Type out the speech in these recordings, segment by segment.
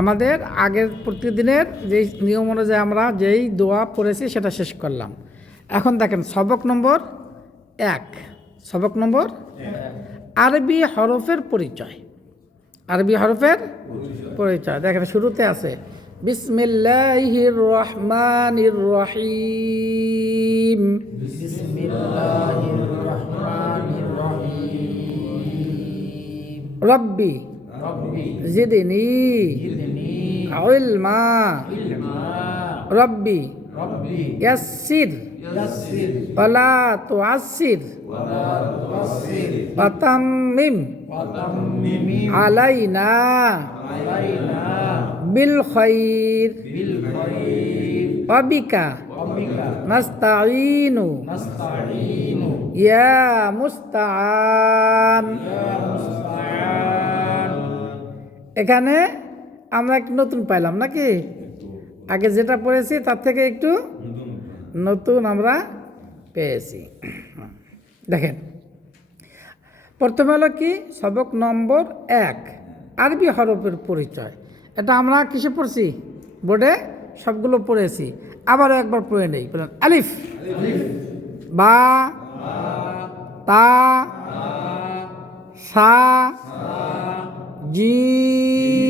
আমাদের আগের প্রতিদিনের যেই নিয়ম অনুযায়ী আমরা যেই দোয়া পড়েছি সেটা শেষ করলাম। এখন দেখেন সবক নম্বর 1, সবক নম্বর আরবি হরফের পরিচয়। আরবি হরফের পরিচয় দেখেন শুরুতে আছে বিসমিল্লাহির রহমানির রহিম। বিসমিল্লাহির রহমানির রহিম। রব্বি রব্বি জিদনি জিদনি ইলমা। ইলমা। রব্বি রব্বি ইয়াসসির ইয়াসসির ওয়ালা তুআসসির ওয়ালা তুআসসির ওয়াতাম্মিম ওয়া তাম্মিম আলাইনা আলাইনা বিল খাইর বিল খাইর ওয়াবিকা ওয়া বিকা নাস্তাঈনু নাস্তাঈনু ইয়া মুস্তাআন। ইয়া মুস্তাআন। এখানে আমরা একটু নতুন পাইলাম নাকি? আগে যেটা পড়েছি তার থেকে একটু নতুন আমরা পেয়েছি। দেখেন প্রথমে হলো কি সবক নম্বর 1 আরবি হরফের পরিচয়। এটা আমরা কিসে পড়ছি? বোর্ডে সবগুলো পড়েছি। আবারও একবার পড়ে নেই। বলেন আলিফ বা তা সা জিম।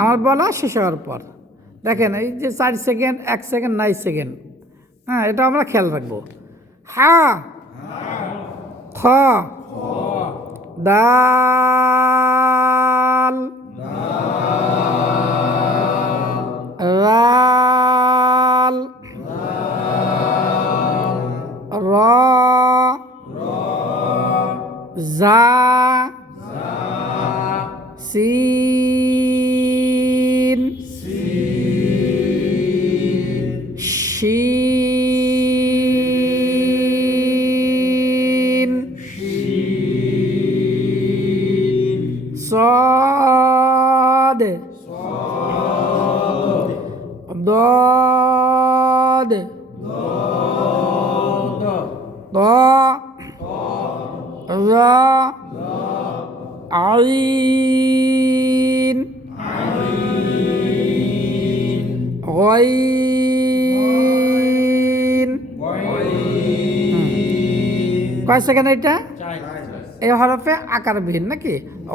আমার বলা শেষ হওয়ার পর দেখেন এই যে 4 সেকেন্ড 1 সেকেন্ড 9 সেকেন্ড, হ্যাঁ এটা আমরা খেয়াল রাখবো। হা খ দাল রাল র জা সিন শিন صاد ضاد ضاء ظا عين غين। কয় সেকেন্ড এটা? এই হরফে আকারবিহীন নাকি?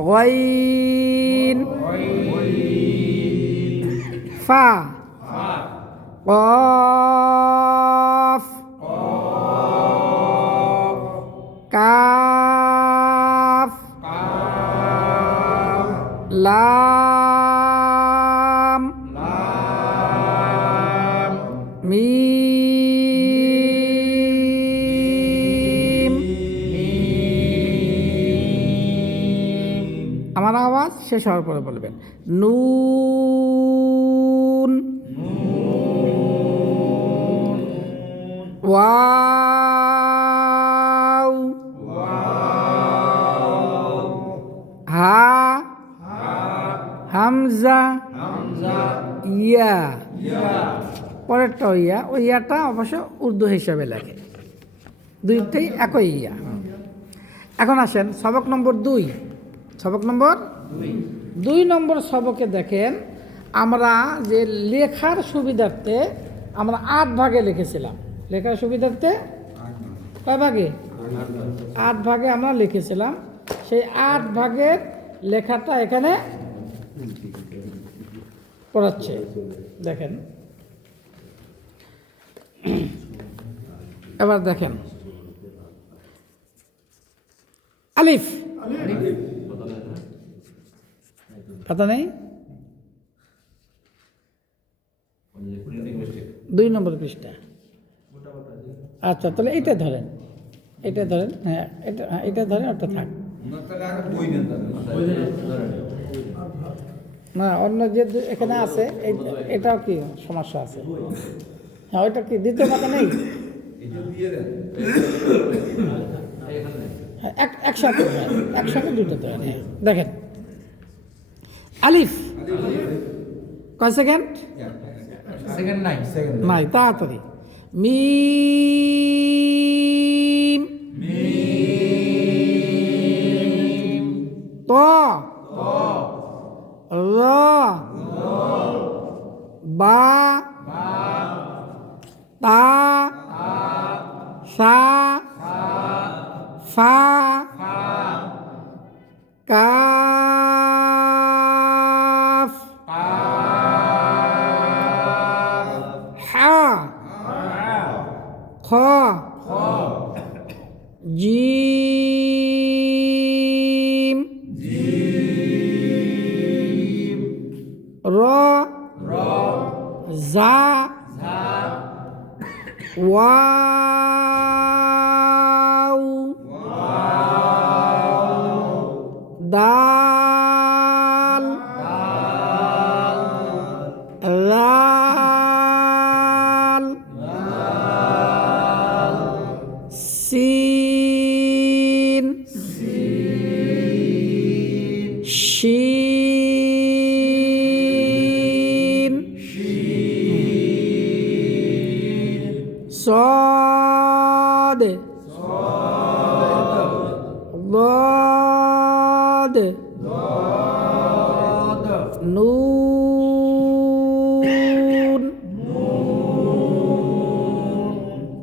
গইন ফা কফ কাফ লাম মিম। আমার আওয়াজ শেষ হওয়ার পরে বলবেন নুন ওয়াও হা হামজা ইয়া। পরেরটা ইয়া, ওই ইয়াটা অবশ্য উর্দু হিসাবে লেখে, দুইটাই একই ইয়া। এখন আসেন সবক নম্বর 2। সবক নম্বর 2 নম্বর সবকে দেখেন আমরা যে লেখার সুবিধার্থে আমরা 8 ভাগে লিখেছিলাম। লেখার সুবিধার্থে কয় ভাগে? 8 ভাগে আমরা লিখেছিলাম। সেই 8 ভাগের লেখাটা এখানে পড়াচ্ছে দেখেন। এবার দেখেন আলিফ কথা নেই 2 নম্বর পৃষ্ঠা। আচ্ছা তাহলে এটা ধরেন, এটা ধরেন, হ্যাঁ এটা ধরেন, ওটা থাক না। অন্য যে এখানে আছে এটাও কি সমস্যা আছে? হ্যাঁ ওইটা কি দ্বিতীয় পাতা নেই? একসাথে একসাথে দুটো তো। হ্যাঁ দেখেন আলিফ কয় সেকেন্ড? সেকেন্ড নাই নাই, তাড়াতাড়ি। মিম র বা তা সা ফা কাফ হা খ জিম র জা ওয়াও দাল লাল সিন শিন صاد ضاد نون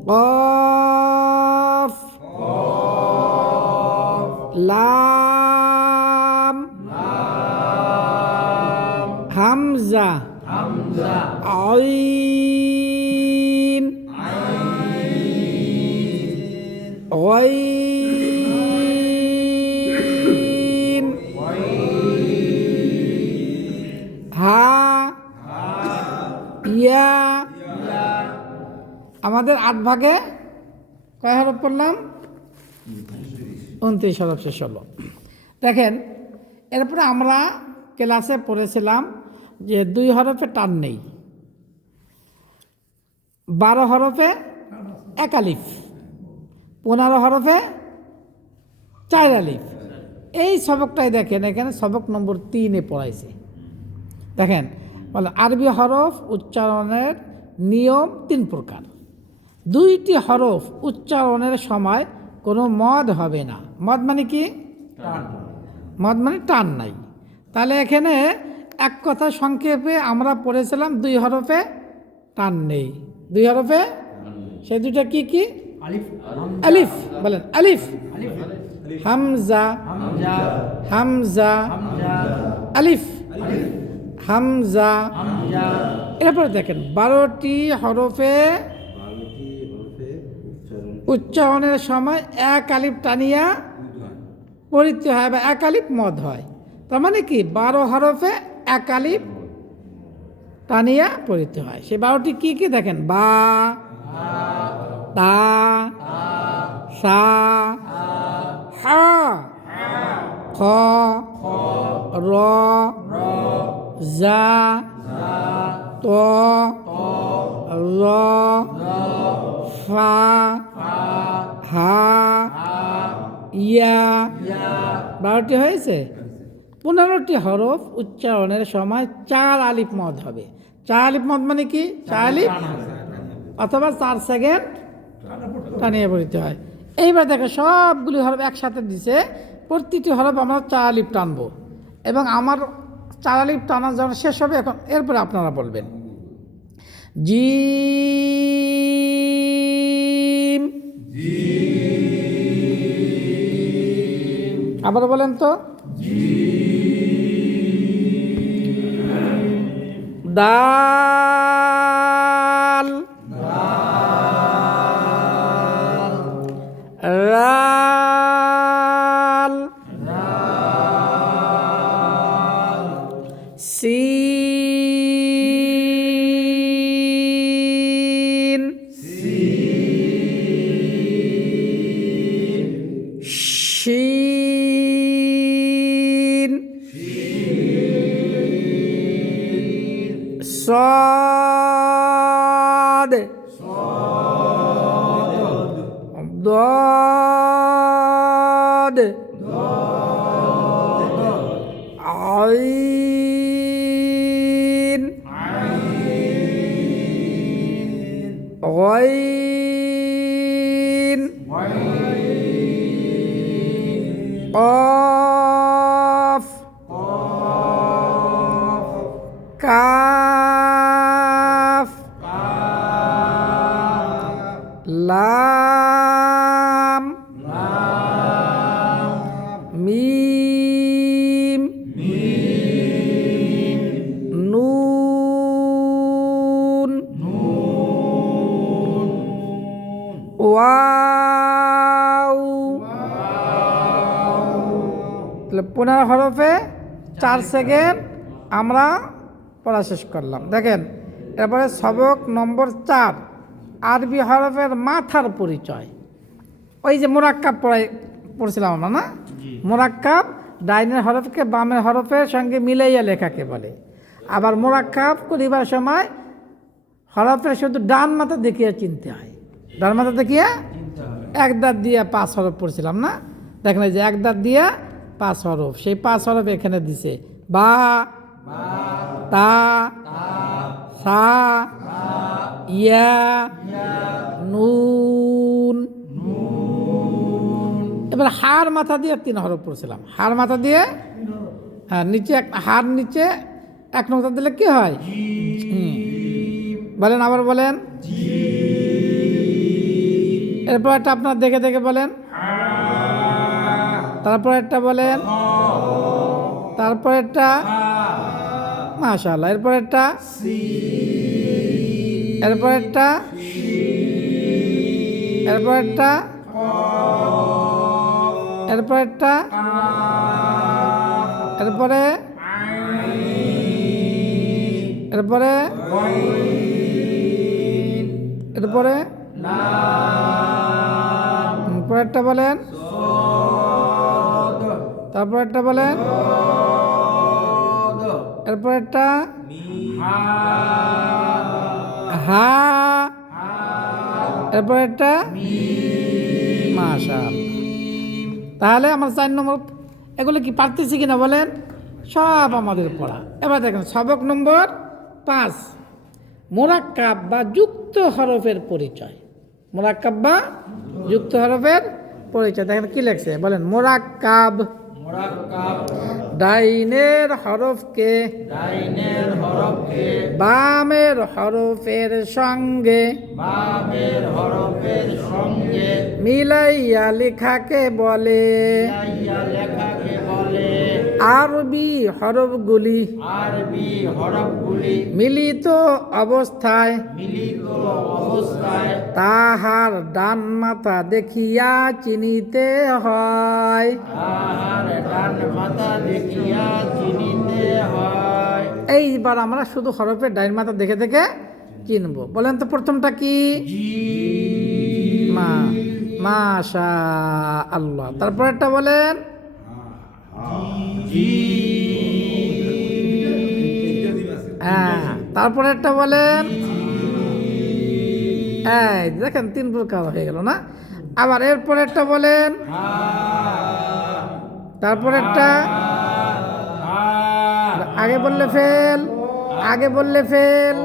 قاف لام همزة عين غين হা ইয়া আমাদের 8 ভাগে কয় হরফ পড়লাম 29 হরফ শেষ হলো। দেখেন এরপরে আমরা ক্লাসে পড়েছিলাম যে 2 হরফে টান নেই, 12 হরফে এক আলিফ, 15 হরফে 4 আলিফ। এই সবকটাই দেখেন এখানে সবক নম্বর 3-এ পড়াইছে। দেখেন বলে আরবি হরফ উচ্চারণের নিয়ম 3 প্রকার। 2টি হরফ উচ্চারণের সময় কোনো মদ হবে না। মদ মানে কি? মদ মানে টান নাই। তাহলে এখানে এক কথা সংক্ষেপে আমরা পড়েছিলাম 2 হরফে টান নেই। 2 হরফে সেই দুটা কি কি? আলিফ বলেন, আলিফ হামজা হামজা আলিফ হামজা। এরপরে দেখেন 12টি হরফে উচ্চারণের সময় এক আলিফ টানিয়া পড়িতে হয় বা এক আলিফ মদ হয়। তার মানে কি 12 হরফে এক আলিফ টানিয়া পড়িতে হয়। সেই 12টি কি কি দেখেন? বা, তা, সা, হা, খ, র, জা, ত, র, ফা, হা, ইয়া। 12টি হয়েছে। 15টি হরফ উচ্চারণের সময় 4 আলিফ মদ হবে। 4 আলিফ মদ মানে কি? 4 আলিফ অথবা 4 সেকেন্ড টানিয়ে পড়িতে হয়। এইবার দেখো সবগুলি হরফ একসাথে দিছে, প্রতিটি হরফ আমরা 4 আলিফ টানবো এবং আমার 4 আলিফ টানা যখন শেষ হবে এখন এরপরে আপনারা বলবেন। জিম, আবার বলেন তো। দাল, রাল, সিন, শিন, صاد ضاد عين غين قاف তাহলে 15 হরফে 4 সেকেন্ড আমরা পড়া শেষ করলাম। দেখেন এরপরে সবক নম্বর 4, আরবি হরফের মাথার পরিচয়। ওই যে মোরাক্কাব পড়ছিলাম আমরা না, মোরাক্কাব ডাইনের হরফকে বামের হরফের সঙ্গে মিলাইয়া লেখাকে বলে। আবার মোরাক্কাব করিবার সময় হরফের শুধু ডান মাথা দেখিয়া চিনতে হয়। ডান মাথা দেখিয়া এক দাঁত দিয়ে 5 হরফ পড়ছিলাম না, দেখেন এই যে এক দাঁত দিয়া 5 হরফ, সেই 5 হরফ এখানে দিছে। বা, তা, সা, ইয়া, নুন। এবার হার মাথা দিয়ে 3 হরফ পড়ছিলাম। হার মাথা দিয়ে, হ্যাঁ, নিচে হার নিচে 1 নোকতা দিলে কি হয়? বলেন, আবার বলেন। এরপর একটা আপনার দেখে দেখে বলেন, তারপর একটা বলেন, তারপর একটা, মাশাআল্লাহ, এরপর একটা, এরপর একটা, এরপর একটা, এরপর একটা, এরপরে, এরপরে, এরপরে পরেরটা বলেন, তারপর একটা বলেন, এরপর একটা, হা, এরপর একটা, মাশাআল্লাহ। তাহলে আমার 4 নম্বর, এগুলো কি পারতেছি কিনা বলেন? সব আমাদের পড়া। এবার দেখেন সবক নম্বর 5, মোরাক্কাব বা যুক্ত হরফের পরিচয়। মোরাক্কাব বা যুক্ত হরফের পরিচয়। দেখেন কি লেখছে বলেন, মোরাক্কাব ডাইনের হরফকে বামের হরফের সঙ্গে মিলাইয়া লেখাকে বলে। আরবি হরফগুলি মিলিত অবস্থায় তাহার ডান মাথা দেখিয়া চিনিতে হয়। এইবার আমরা শুধু হরফের ডাইন মাথা দেখে দেখে চিনব। বলেন তো প্রথমটা কি? মাশাআল্লাহ। তারপর একটা বলেন, হ্যাঁ, তারপরে একটা বলেন, এই দেখেন 3 প্রকার হয়ে গেল না। আবার এরপরে একটা বলেন, তারপরে একটা, আগে বললে ফেল, আগে বললে ফেল।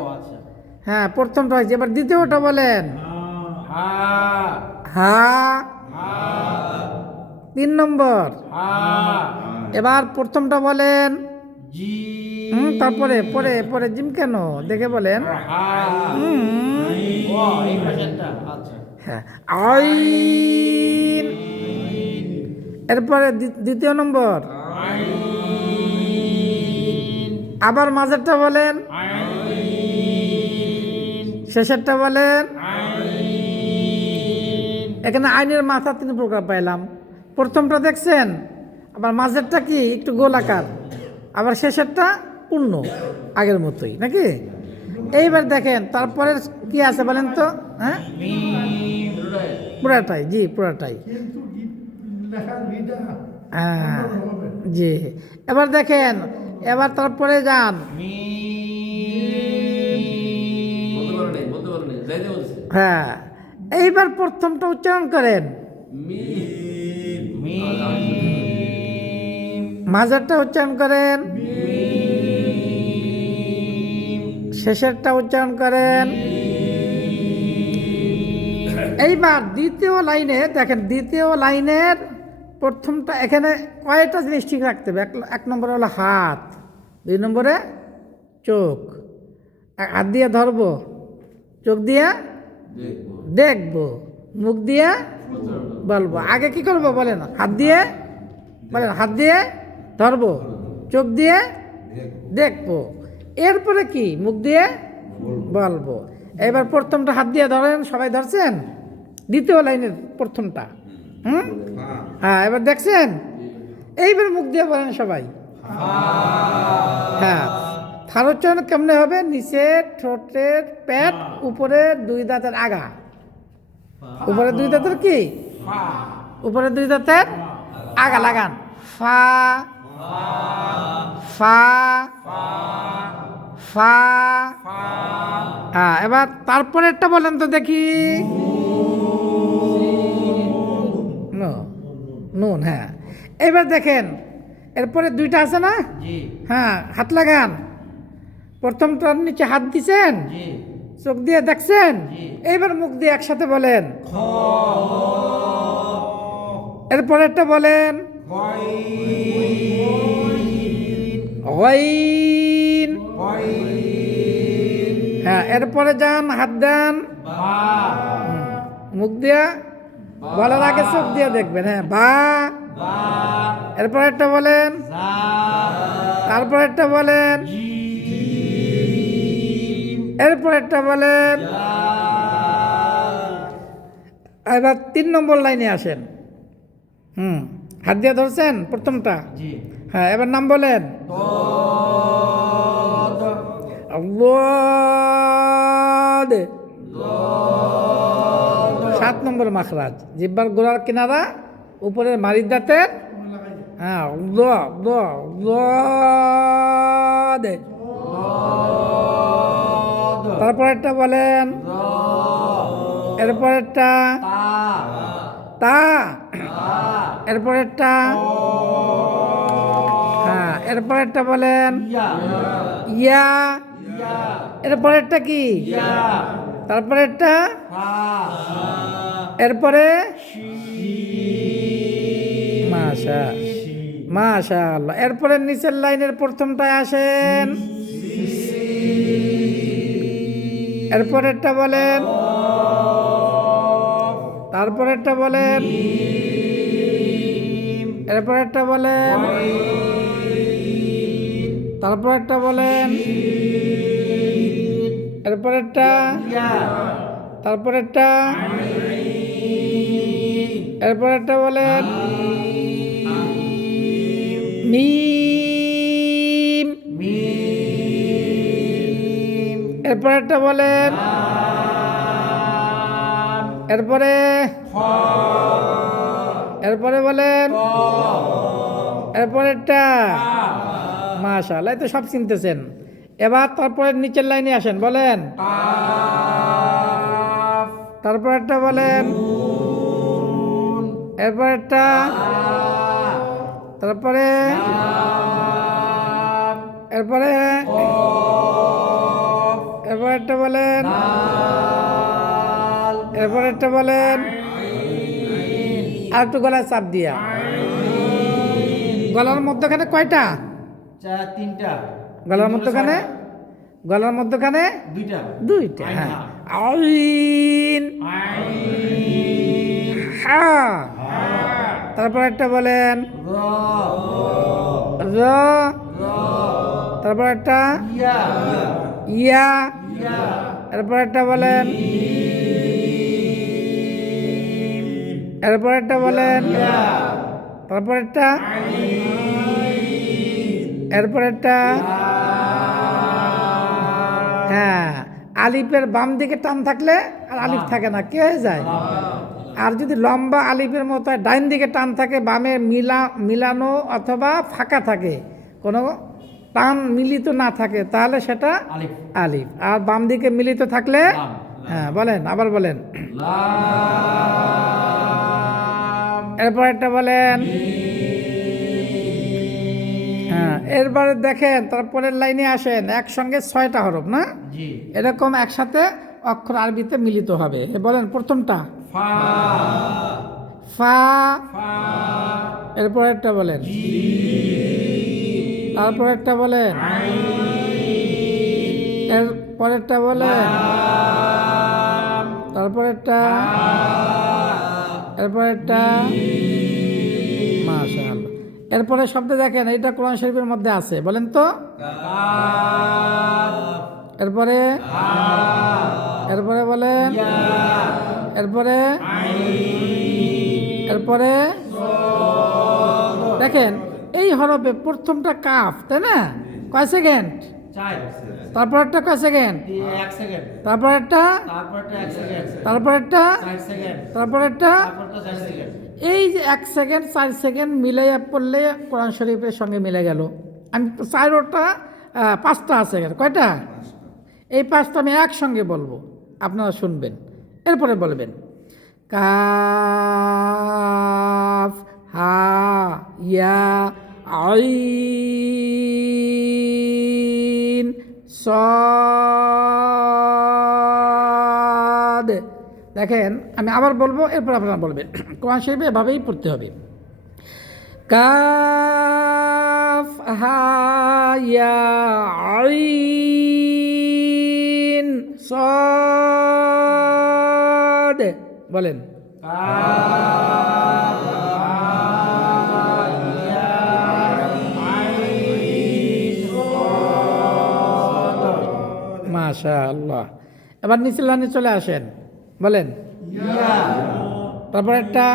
হ্যাঁ, প্রথমটা হয়েছে। এবার দ্বিতীয়টা বলেন, হা, 3 নম্বর। এবার প্রথমটা বলেন, তারপরে পরে পরে জিম কেন দেখে বলেন, হ্যাঁ, আইন। এরপরে দ্বিতীয় নম্বর, আবার মাঝেরটা বলেন, শেষেরটা বলেন। এখানে আইনের মাথা 3 প্রকার পাইলাম। প্রথমটা দেখছেন, আবার মাঝেরটা কি একটু গোলাকার, আবার শেষেরটা পূর্ণ, আগের মতোই নাকি। এইবার দেখেন তারপরে কি আছে বলেন তো। হ্যাঁ, পুরাটাই, জি পুরাটাই, হ্যাঁ জি। এবার দেখেন, এবার তারপরে যান, হ্যাঁ, এইবার প্রথমটা উচ্চারণ করেন, মাঝেরটা উচ্চারণ করেন, শেষেরটা উচ্চারণ করেন। এইবার দ্বিতীয় লাইনে দেখেন, দ্বিতীয় লাইনের প্রথমটা, এখানে কয়টা জিনিস ঠিক রাখতে হবে। 1 নম্বরে হলো হাত, 2 নম্বরে চোখ। হাত দিয়ে ধরবো, চোখ দিয়ে দেখবো, মুখ দিয়ে বলবো। আগে কি করবো বলেন, হাত দিয়ে বলেন, হাত দিয়ে ধরবো, চোখ দিয়ে দেখবো, এরপরে কি মুখ দিয়ে বলবো। এবার প্রথমটা হাত দিয়ে ধরেন, সবাই ধরছেন, দ্বিতীয় লাইনের প্রথমটা। হ্যাঁ, এবার দেখছেন। এইবার মুখ দিয়ে বলেন সবাই। হ্যাঁ, ফার উচ্চারণ কেমনে হবে? নিচে ঠোঁটের পেট, উপরে দুই দাঁতের আগা। উপরে দুই দাঁতের কি? উপরে দুই দাঁতের আগা লাগান। ফা ফা ফা। হ্যাঁ, এবার তারপরে একটা বলেন তো দেখি। নুন। হ্যাঁ, এবার দেখেন এরপরে দুইটা আছে না? জি হ্যাঁ, হাত লাগান। প্রথমটার নিচে হাত দিছেন, জি চোখ দিয়ে দেখছেন, জি। এইবার মুখ দিয়ে একসাথে বলেন। এরপরে একটা বলেন গইন। হ্যাঁ, এরপরে যান, হাত দেন, মুখ দিয়া বলার আগে চোখ দিয়ে দেখবেন। হ্যাঁ, বা। এরপর একটা বলেন, তারপর একটা বলেন, এরপর একটা বলেন। এবার 3 নম্বর লাইনে আসেন। হাত দিয়ে ধরছেন প্রথমটা। জি হ্যাঁ, এবার নাম বলেন। আল্লাহ। 7 নম্বর মাখরাজ, জিহ্বার গোড়ার কিনারা, উপরের মারির দাঁতের। হ্যাঁ, তারপর একটা বলেন, এরপর একটা তা, এরপর একটা। হ্যাঁ, এরপর একটা বলেন ইয়া। এরপর একটা কি? তারপরে একটা, এরপরে মাশাআল্লাহ। এরপরে নিচের লাইনের প্রথমটায় আসেন, এরপরেরটা বলেন, তারপরেরটা বলেন, এরপরেরটা বলেন, তারপরেরটা বলেন, এরপরেরটা, তারপরেরটা, এরপরেরটা বলেন মিম। এরপরেরটা বলেন, এরপরে, এরপরে বলেন, এরপরেরটা। মাশাআল্লাহ, এই তো সব চিনতেছেন। এবার তারপরে নিচের লাইনে আসেন, বলেন তারপরেরটা বলেন, এরপরেরটা, তারপরে, এরপরে, এরপরেরটা বলেন, এরপরেরটা বলেন। আর একটু গলায় চাপ দিয়া। গলার মধ্যখানে কয়টা? তিনটা। গলার মধ্যখানে, গলার মধ্যখানে দুইটা। হ্যাঁ, আইন। হ্যাঁ, তারপর একটা বলেন র, তারপর একটা ইয়া, এরপর একটা বলেন, এরপর একটা বলেন, তারপর একটা, এরপর একটা। হ্যাঁ, আলিফের বাম দিকে টান থাকলে আর আলিফ থাকে না, কি হয়ে যায়? আর যদি লম্বা আলিফের মতো ডাইন দিকে টান থাকে, বামে মিলানো অথবা ফাঁকা থাকে, কোনো টান মিলিত না থাকে, তাহলে সেটা আলিফ। আর বাম দিকে মিলিত থাকলে, হ্যাঁ বলেন, আবার বলেন, এরপর একটা বলেন। হ্যাঁ, এরপরে দেখেন তারপরের লাইনে আসেন, একসঙ্গে 6টা হরফ না, এরকম একসাথে অক্ষর আরবিতে মিলিত হবে। বলেন প্রথমটা ফা, এরপর একটা বলেন, তারপর একটা বলেন, এর পরেরটা বলেন, তারপর একটা, এরপর একটা। মাশাআল্লাহ। এরপরে শব্দ দেখেন, এইটা কোরআন শরীফের মধ্যে আছে, বলেন তো। এরপরে, এরপরে বলেন, এরপরে, এরপরে দেখেন এই হরফে প্রথমটা কাফ, তাই না? কয় সেকেন্ড? 4 তারপরেরটা কয় সেকেন্ড? 1 সেকেন্ড তারপরেরটা, তারপরটা 1 সেকেন্ড তারপরেরটা, 4 সেকেন্ড তারপরেরটা। তারপরটা 4 সেকেন্ড এই যে 1 সেকেন্ড 4 সেকেন্ড মিলাইয়া পড়লে কোরআন শরীফের সঙ্গে মিলে গেল। আমি 5টা আছে, কয়টা? এই 5টা আমি একসঙ্গে বলবো, আপনারা শুনবেন, এরপরে বলবেন কাফ হা ইয়া আইন সদ। দেখেন আমি আবার বলবো, এরপর আপনারা বলবেন। কোরআন শরীফে এভাবেই পড়তে হবে। কাফ হা ইয়া আইন সদ। বলেন মাশাআল্লাহ। এবার নিচের লাইনে চলে আসেন, বলেন তারপর একটা,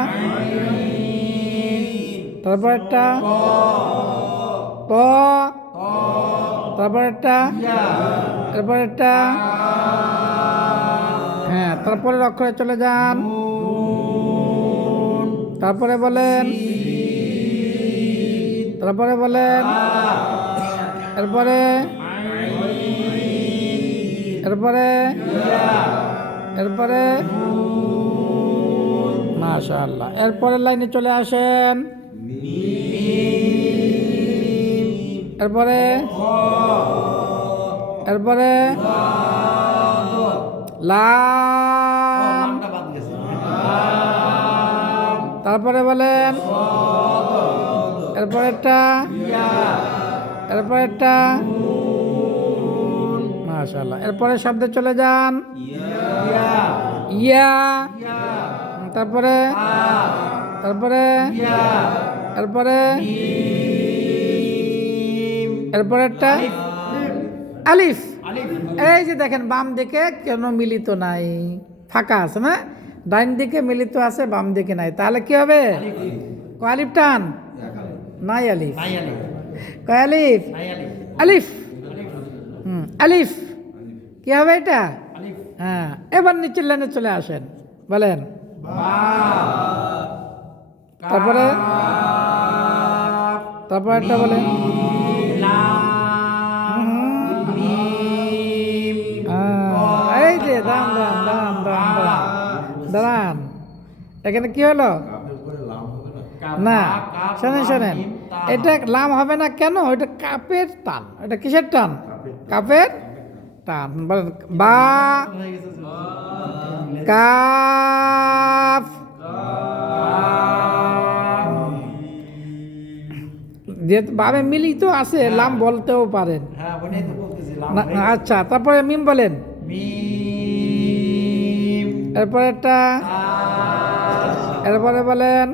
তারপর একটা ত, তারপর একটা, তারপর একটা, হ্যাঁ তারপরের অক্ষরে চলে যান, তারপরে বলেন, তারপরে বলেন, এরপরে, এরপরে, এরপরে মাশাআল্লাহ। এরপরের লাইনে চলে আসেন, এরপরে, এরপরে লাম, নামটা বাদ গেছে তারপরে বলেন, এরপরেরটা, এরপরেরটা মাশাআল্লাহ। এরপরে শব্দে চলে যান, ইয়া, তারপরে, তারপরে, এরপরে, এরপরেরটা আলিফ। এই যে দেখেন বাম দিকে কেন মিলিত নাই, ফাঁকা আছে না? ডাইন দিকে মিলিত আছে, বাম দিকে নাই, তাহলে কি হবে? কয় আলিফ টান? নাই আলিফ। নাই আলিফ কয় আলিফ? নাই আলিফ আলিফ। আলিফ কি হবে এটা? আলিফ হ্যাঁ। এবার নিচের লাইনে চলে আসেন, বলেন তারপরে, তারপর একটা বলেন এই যে দাঁড়ান দাঁড়ান দাঁড়ান দাঁড়ান দাঁড়ান দাঁড়ান, এখানে কি হলো? না শোনেন শোনেন, এটা লাম হবে না কেন? ওইটা কাপের টান। এটা কিসের টান? কাপের টান। বলেন বা, কাফ, যেহেতু বাবে মিলিত আছে, লাম বলতেও পারেন। হ্যাঁ বলেই তো বলতেছি লাম না, আচ্ছা তারপরে মিম বলেন, মিম এরপরে একটা, এরপরে বলেন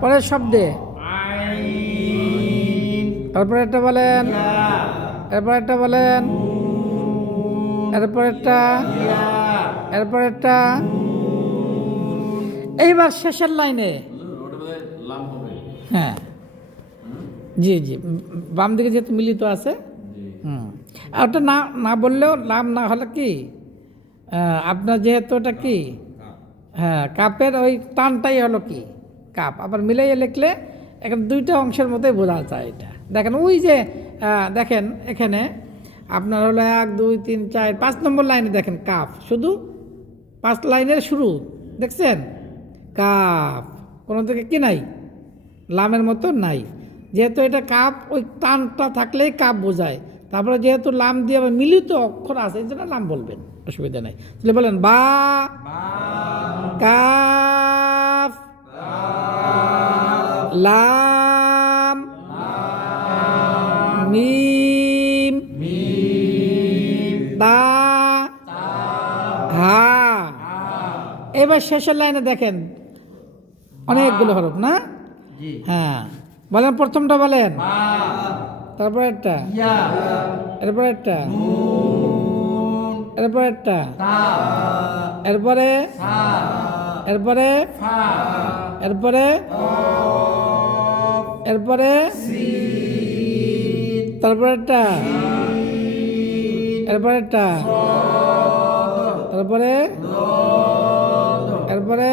পরের শব্দে, আইন তারপরে একটা বলেন, ইয়া এরপরে একটা বলেন, এরপরে একটা, ইয়া এরপরে একটা। এইবার শেষের লাইনে, হ্যাঁ জি জি, বাম দিকে যেহেতু মিলিত আছে, আর ওটা না না বললেও, লাম না হলে কি আপনার যেহেতু ওটা কি, হ্যাঁ কাপের ওই টানটাই হলো কি কাপ। আবার মিলাইয়ে লিখলে এখন দুইটা অংশের মতোই বোঝা যায় এটা। দেখেন ওই যে দেখেন এখানে আপনার হলো 1 2 3 4 5 নম্বর লাইনে দেখেন কাপ, শুধু 5 লাইনের শুরু দেখছেন, কাপ কোনো দিকে কি নাই, লামের মতো নাই। যেহেতু এটা কাপ, ওই টানটা থাকলেই কাপ বোঝায়। তারপরে যেহেতু লাম দিয়ে আবার মিলিত অক্ষর আছে, এই জন্য লাম বলবেন, অসুবিধা নেই। তাহলে বলেন বা, কাফ, লাম, মিম, তা, হা। এবার শেষের লাইনে দেখেন অনেকগুলো হরফ না? জি হ্যাঁ বলেন, প্রথমটা বলেন, মা তারপর একটা, ইয়া এরপর একটা, নুন এরপর একটা, তা এরপরে, সা এরপরে, ফা এরপরে, ত এরপরে তারপরেরটা এরপরেরটা তারপরে এরপরে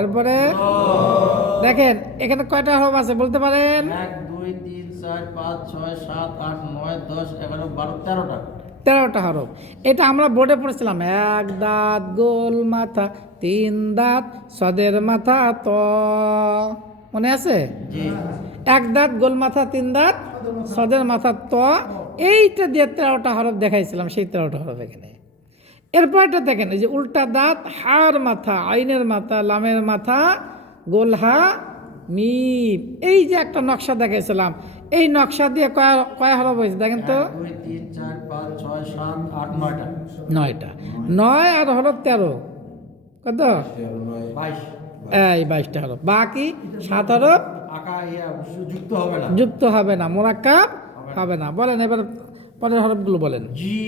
এরপরে দেখেন এখানে কয়টা হরফ আছে বলতে পারেন? 1 2 3 4 5 6 7 8 9 10 11 12 13টা। 13টা হরফ। এটা আমরা বোর্ডে পড়েছিলাম, এক দাঁত গোল মাথা, তিন দাঁত সদের মাথা ত, মনে আছে? জি। এক দাঁত গোল মাথা, তিন দাঁত সদের মাথা ত, এইটা দিয়ে 13টা হরফ দেখাইছিলাম, সেই 13টা হরফ এখানে। এরপরটা দেখেন এই যে উল্টা দাঁত, হার মাথা, আইনের মাথা, লামের মাথা, গোল হা মিম, এই যে একটা নকশা দেখাইছিলাম, এই নকশা দিয়ে কয় হরফ হয়েছে দেখেন তো? 1 2 3 4 5 6 7 8 9টা। 9টা। 9 আর হরফ 13, কত? 22। এই 22টা হরফ। বাকি 7 হরফ আকা যুক্ত হবে না। যুক্ত হবে না, মোরাক্কাব হবে না। বলেন এবার পরের হরফগুলো বলেন। জি।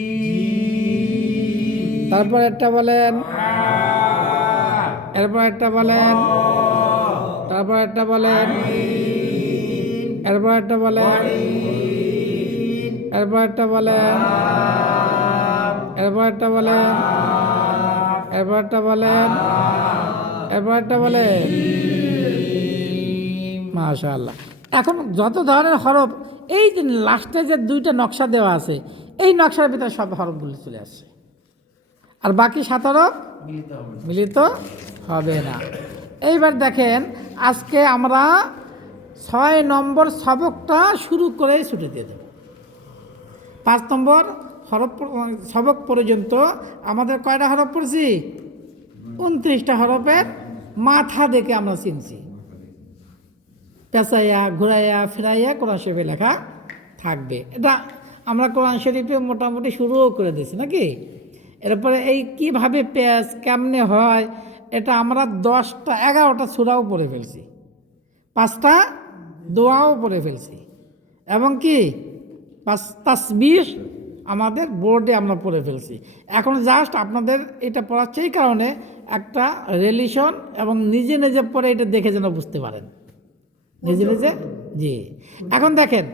তারপর একটা বলেন, এরপর একটা বলেন, তারপর একটা বলেন, এরপর একটা বলেন, এরপর একটা বলেন, এরপর একটা বলেন, এরপর একটা বলেন, এরপর একটা বলেন। মাশাআল্লাহ। এখন যত ধরনের হরফ, এই যে লাস্টে যে দুইটা নকশা দেওয়া আছে, এই নকশার ভিতরে সব হরফগুলো চলে আসছে, আর বাকি 7 হরফ মিলিত হবে না। মিলিত হবে না। এইবার দেখেন আজকে আমরা 6 নম্বর সবকটা শুরু করেই ছুটে দিয়ে দেব। 5 নম্বর হরফ সবক পর্যন্ত আমাদের কয়টা হরফ পড়ছি? 29টা হরফের মাথা দেখে আমরা চিনছি, পেঁচাইয়া ঘুরাইয়া ফেরাইয়া কোরআন শরীফে লেখা থাকবে। এটা আমরা কোরআন শরীফে মোটামুটি শুরুও করে দিয়েছি নাকি? এরপরে এই কিভাবে পেঁচ কেমনে হয়, এটা আমরা 10টা 11টা সূরাও পড়ে ফেলছি, 5টা দোয়াও পড়ে ফেলছি, এবং কি 5 তাসবিহ আমাদের বোর্ডে আমরা পড়ে ফেলছি। এখন জাস্ট আপনাদের এটা পড়াচ্ছে এই কারণে একটা রিলেশন, এবং নিজে নিজে পড়ে এটা দেখে যেন বুঝতে পারেন নিজে নিজে। জি। এখন দেখেন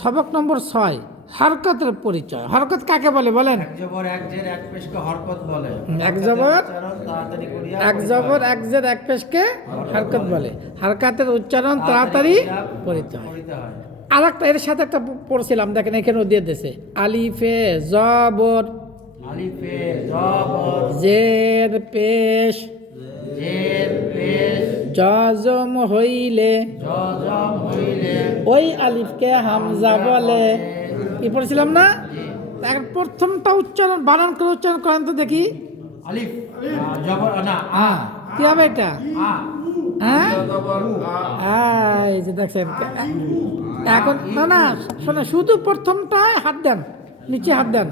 সবক নম্বর 6, হরকতের পরিচয়। হরকত কাকে বলে বলেন? এক জবর এক জের এক পেশকে হরকত বলে। এক জবর উচ্চারণ তাড়াতাড়ি করিয়া এক জবর এক জের এক পেশকে হরকত বলে। হরকতের উচ্চারণ তাড়াতাড়ি পড়িতে হয়। করিতে হয়। আর একটা এর সাথে একটা পড়ছিলাম, দেখেন এখানেও দিয়ে দিয়েছে, আলিফে জবর আলিফে জবর জের পেশ জের পেশ জজম হইলে জজম হইলে ওই আলিফকে হামজা বলে। কি পড়ছিলাম না? এখন প্রথমটা উচ্চারণ বানান করে উচ্চারণ করেন তো দেখি। আলিফ জবর না আ কি হবে এটা? আ হ্যাঁ, এই যে দেখছেন। এখন না না শোনে, শুধু প্রথমটায় হাত দেন, নিচে হাত দেন।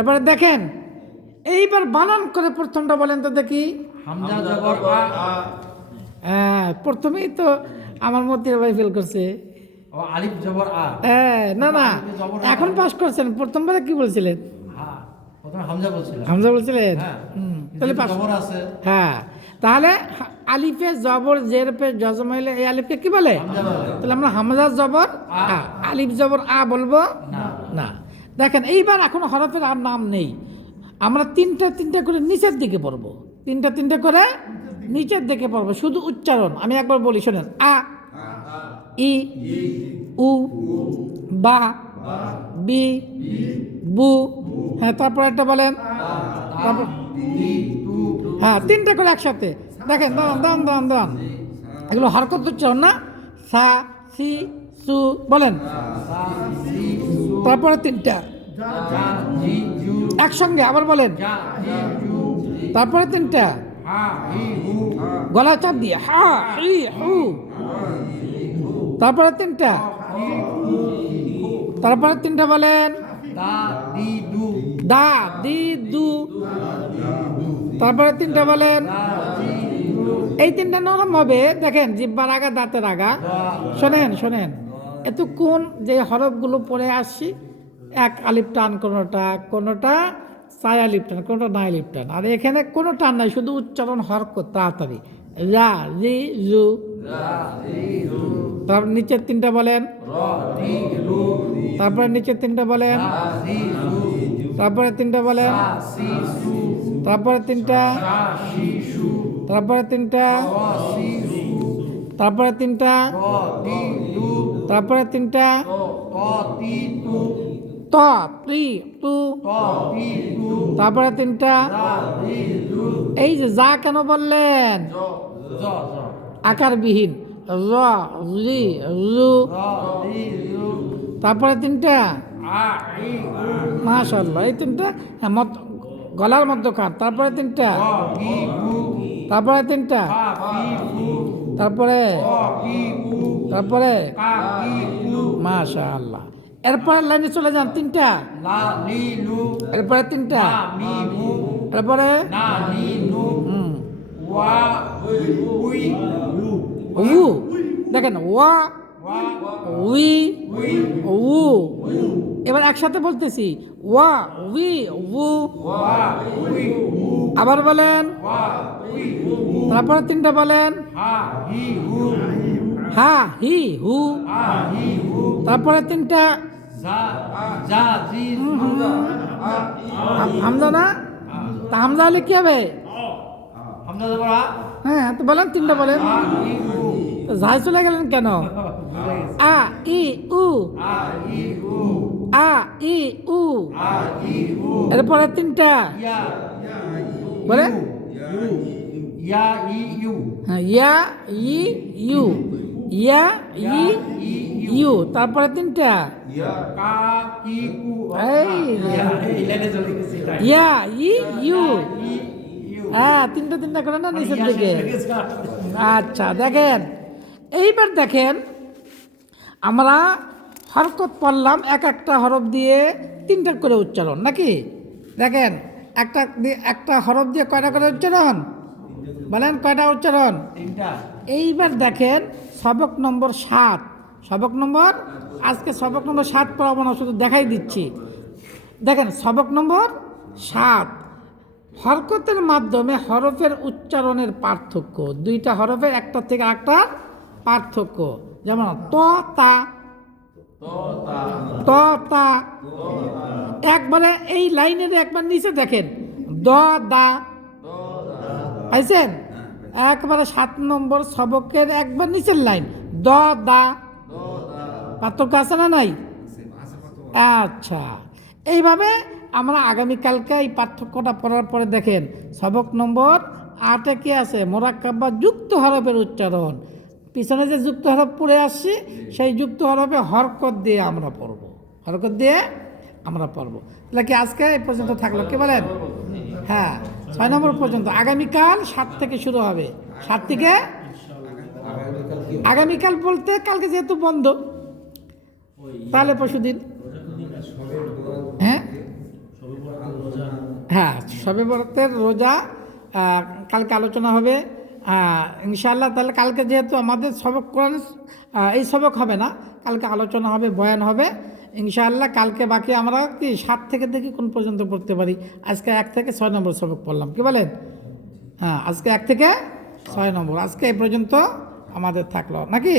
এবারে দেখেন, এইবার বানান করে প্রথমটা বলেন তো দেখি। হামজা জবর আ। হ্যাঁ, প্রথমেই তো আমার মধ্যে ভাই ফেল করছে। ও আলিফ জবর আ। হ্যাঁ, না না এখন পাস করছেন, প্রথমবারে কি বলছিলেন? হ্যাঁ, প্রথমে হামজা বলছিলাম। হামজা বলছিলেন? হ্যাঁ। তাহলে পাস। জবর আছে। হ্যাঁ, তাহলে আলিফে জবর জের পে জজম হইলে এই আলিফকে কি বলে? হামজা বলে। তাহলে আমরা হামজা জবর আ, আলিফ জবর আ বলবো না। না। দেখেন এইবার এখন হরফের আর নাম নেই, আমরা তিনটা করে নিচের দিকে পড়বো, তিনটা করে নিচের দিকে পড়বো, শুধু উচ্চারণ। আমি একবার বলি শোনেন, আ, ই, উ, বা, বি, বু। হ্যাঁ, তারপর একটা বলেন, তারপর হ্যাঁ 3টা করে একসাথে। দেখেন, দাঁড়ান দাঁড়ান দাঁড়ান, এগুলো হরকত উচ্চারণ না। সা, সি, সু বলেন, তারপরে 3টা জা জি জু একসঙ্গে আবার বলেন, জা জি জু তারপরে 3টা হা হি হু গলা চাপ দিয়ে হা হি হু, তারপরে 3টা, তারপরে 3টা বলেন, দা দি দু দা দি দু, তারপরে 3টা বলেন। এই 3টা নরম হবে, দেখেন জিব্বার আগা দাঁতের আগা। শোনেন শোনেন, এতক্ষণ যে হরফগুলো পড়ে আসছি, এক আলিফ টান কোনোটা 4 আলিফ টান, কোনোটা 9 আলিফ টান, আর এখানে কোনো টান নাই, শুধু উচ্চারণ হরকত তাড়াতাড়ি। রা রি জু তারপর নিচের তিনটা বলেন, তারপরে নিচের তিনটা বলেন, তারপরে তিনটা বলেন, তারপরে তিনটা, তারপরে তিনটা, তারপরে তিনটা, তারপরে তিনটা, ত তি তু, তারপরে তিনটা। এই যে যা কেন বললেন? আকারবিহীন র রি রু, তারপরে তিনটা। মাশাআল্লাহ, এই তিনটা গলার মধ্যকার। তারপরে তিনটা, তারপরে তিনটা, তারপরে, তারপরে মাশাআল্লাহ। এরপরে লাইনে চলে যান, তিনটা, এরপরে তিনটা, এরপরে উ, দেখেন ওয়া উই উ। এবার একসাথে বলতেছি, ওয়া উই উ। আবার বলেন, তারপরে তিনটা বলেন, হা হি হু, তারপরে তিনটা। হামজা না? তা হামজা হলে কি হবে? হ্যাঁ, তো বলেন, তিনটা বলেন। ঝাই চলে গেলেন কেন? আ ই উ, আ ই উ, এরপরে তিনটা বলে, হ্যাঁ, ইয়া ই ইউ, ইয়া ই ইউ, তারপরে তিনটা। এই ইয়া ই ইউ, হ্যাঁ, তিনটা তিনটা করে না নিচের দিকে। আচ্ছা, দেখেন এইবার দেখেন, আমরা হরকত পড়লাম এক একটা হরফ দিয়ে তিনটা করে উচ্চারণ, নাকি? দেখেন একটা হরফ দিয়ে কয়টা করে উচ্চারণ বলেন? কয়টা উচ্চারণ? এইবার দেখেন সবক নম্বর 7, সবক নম্বর, আজকে সবক নম্বর 7 পড়াবো না, শুধু দেখাই দিচ্ছি। দেখেন সবক নম্বর 7, হরকতের মাধ্যমে হরফের উচ্চারণের পার্থক্য। দুইটা হরফের একটা থেকে একটা পার্থক্য, যেমন ত তা, ত তা। একবারে এই লাইনের একবার নিচে দেখেন দ দা, পাইছেন? একবারে 7 নম্বর সবকের একবার নিচের লাইন দ দা, পার্থক্য আছে না নাই? আচ্ছা, এইভাবে আমরা আগামীকালকে এই পার্থক্যটা পড়ার পরে দেখেন সবক নম্বর 8-এ কি আছে? মোরাক্কাব বা যুক্ত হরফের উচ্চারণ। পিছনে যে যুক্ত হরফ পড়ে আসছি, সেই যুক্ত হরফে হরকত দিয়ে আমরা পড়ব, হরকত দিয়ে আমরা পড়ব। তাহলে কি আজকে এই পর্যন্ত থাকলো, কি বলেন? হ্যাঁ, 6 নম্বর পর্যন্ত। আগামীকাল 7 থেকে শুরু হবে। 7 থেকে আগামীকাল বলতে কালকে যেহেতু বন্ধ, তাহলে পরশুদিন। হ্যাঁ হ্যাঁ, শবে বরাতের রোজা কালকে আলোচনা হবে ইনশাআল্লাহ। তাহলে কালকে যেহেতু আমাদের সবক কোরআন, এই সবক হবে না, কালকে আলোচনা হবে, বয়ান হবে ইনশাআল্লাহ। কালকে বাকি আমরা কি 7 থেকে দেখি কোন পর্যন্ত পড়তে পারি। আজকে 1 থেকে 6 নম্বর সবক পড়লাম, কি বলেন? হ্যাঁ, আজকে 1 থেকে 6 নম্বর। আজকে এই পর্যন্ত আমাদের থাকলো, নাকি?